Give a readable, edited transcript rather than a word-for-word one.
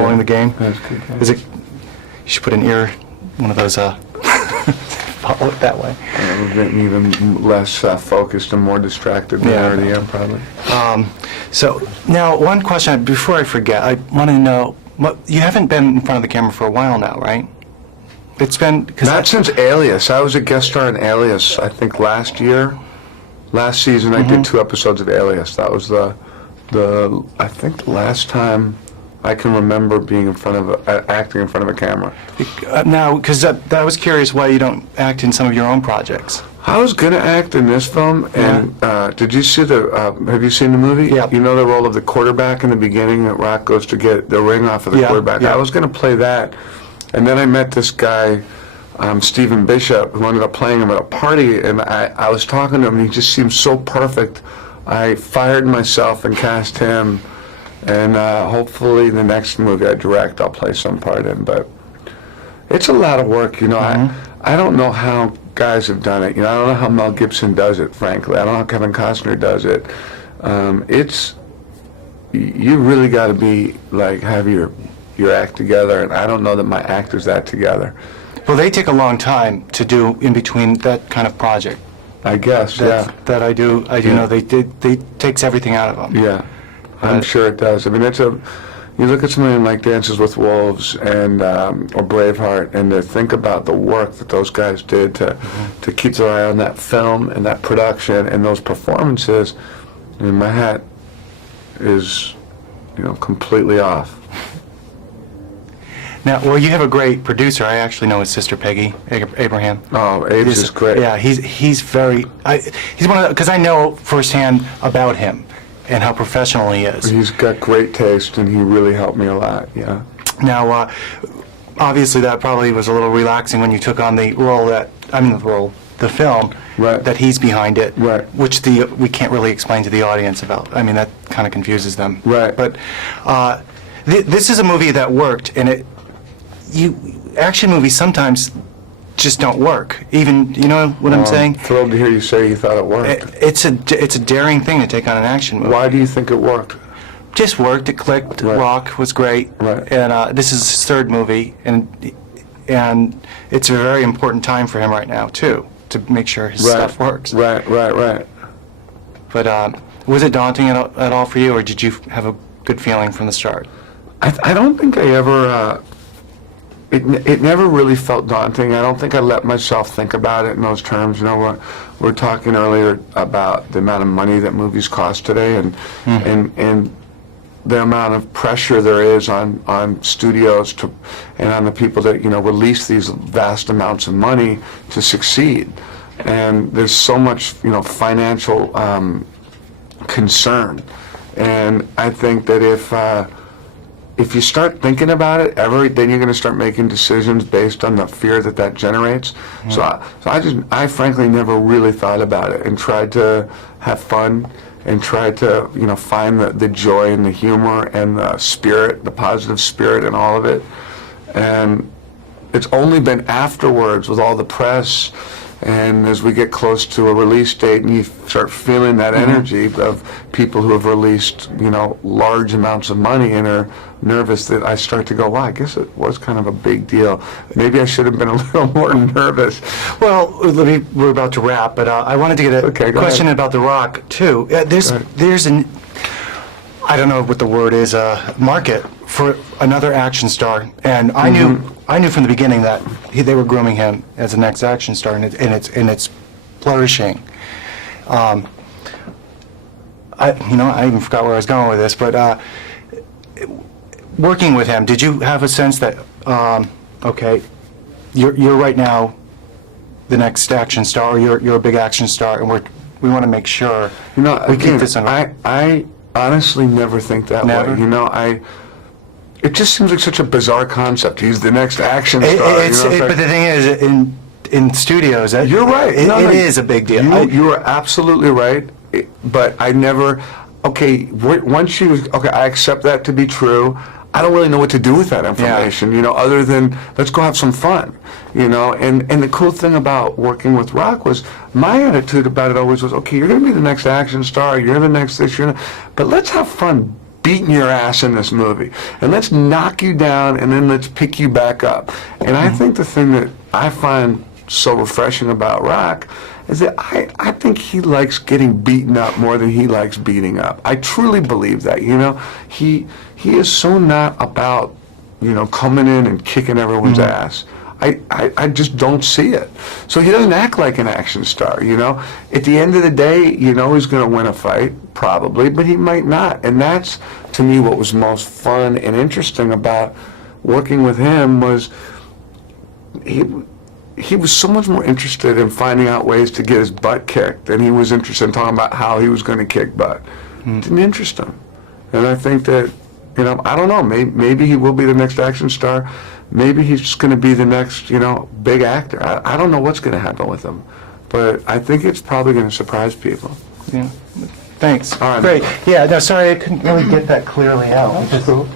following the game. That's good. Is it? You should put one of those. Follow it that way. We're getting even less focused and more distracted than I already am, probably. So now, one question before I forget. I want to know. You haven't been in front of the camera for a while now, right? It's been not since Alias. I was a guest star in Alias. I think last season I did 2 episodes of Alias. That was I think the last time I can remember being acting in front of a camera. Now, because I was curious why you don't act in some of your own projects. I was gonna act in this film, and did you see have you seen the movie? Yeah. You know the role of the quarterback in the beginning that Rock goes to get the ring off of the quarterback? Yeah. I was gonna play that, and then I met this guy, Stephen Bishop, who ended up playing him at a party, and I was talking to him, and he just seemed so perfect. I fired myself and cast him, and hopefully the next movie I direct I'll play some part in, but it's a lot of work, you know. I don't know how guys have done it, you know. I don't know how Mel Gibson does it, frankly. I don't know how Kevin Costner does it. You really got to be like, have your act together, and I don't know that my act is that together. Well, they take a long time to do in between that kind of project. I guess, That I do know they takes everything out of them. Yeah, I'm sure it does. I mean, you look at something like Dances with Wolves and or Braveheart, and to think about the work that those guys did to keep their eye on that film and that production and those performances. I mean, my hat is, completely off. Now, well, you have a great producer. I actually know his sister, Peggy Abraham. Oh, Abe's is great. Yeah, he's very. He's one of the, because I know firsthand about him and how professional he is. He's got great taste, and he really helped me a lot. Yeah. Now, obviously, that probably was a little relaxing when you took on the role the film. Right. That he's behind it. Right. Which we can't really explain to the audience about. I mean, that kind of confuses them. Right. But this is a movie that worked, and action movies sometimes just don't work. Even, you know what I'm saying? I'm thrilled to hear you say you thought it worked. It's a daring thing to take on an action movie. Why do you think it worked? Just worked. It clicked. Right. Rock was great. Right. And this is his 3rd movie, and it's a very important time for him right now too, to make sure his stuff works. Right. But was it daunting at all for you, or did you have a good feeling from the start? I don't think I ever. It never really felt daunting. I don't think I let myself think about it in those terms. You know, we're talking earlier about the amount of money that movies cost today, and the amount of pressure there is on studios and on the people that release these vast amounts of money to succeed. And there's so much financial concern, and I think that if you start thinking about it, then you're going to start making decisions based on the fear that generates. So I frankly never really thought about it and tried to have fun and tried to find the joy and the humor and the spirit, the positive spirit in all of it. And it's only been afterwards with all the press and as we get close to a release date and you start feeling that energy of people who have released, large amounts of money and are nervous, that I start to go, wow, I guess it was kind of a big deal. Maybe I should have been a little more nervous. Well, we're about to wrap, but I wanted to get a question about The Rock, too. There's an, I don't know what the word is, market for another action star, and I knew from the beginning that they were grooming him as the next action star, and it's flourishing. I even forgot where I was going with this, but working with him, did you have a sense that you're right now the next action star, or you're a big action star, and we want to make sure we keep this under. I honestly never think that way. It just seems like such a bizarre concept. He's the next action star. But the thing is, in studios, you're right. It is a big deal. You are absolutely right. But I never. Once I accept that to be true. I don't really know what to do with that information, other than let's go have some fun, And the cool thing about working with Rock was my attitude about it always was, okay, you're going to be the next action star, you're the next this, but let's have fun beating your ass in this movie, and let's knock you down, and then let's pick you back up. And I think the thing that I find so refreshing about Rock is that I think he likes getting beaten up more than he likes beating up. I truly believe that. He is so not about coming in and kicking everyone's ass. I just don't see it. So he doesn't act like an action star, At the end of the day, he's going to win a fight, probably, but he might not. And that's, to me, what was most fun and interesting about working with him was he was so much more interested in finding out ways to get his butt kicked than he was interested in talking about how he was going to kick butt. It didn't interest him. And I think that, I don't know, maybe he will be the next action star. Maybe he's just going to be the next, big actor. I don't know what's going to happen with him. But I think it's probably going to surprise people. Yeah. Thanks. All right. Great. Yeah, no, sorry, I couldn't really get that clearly out. That's cool.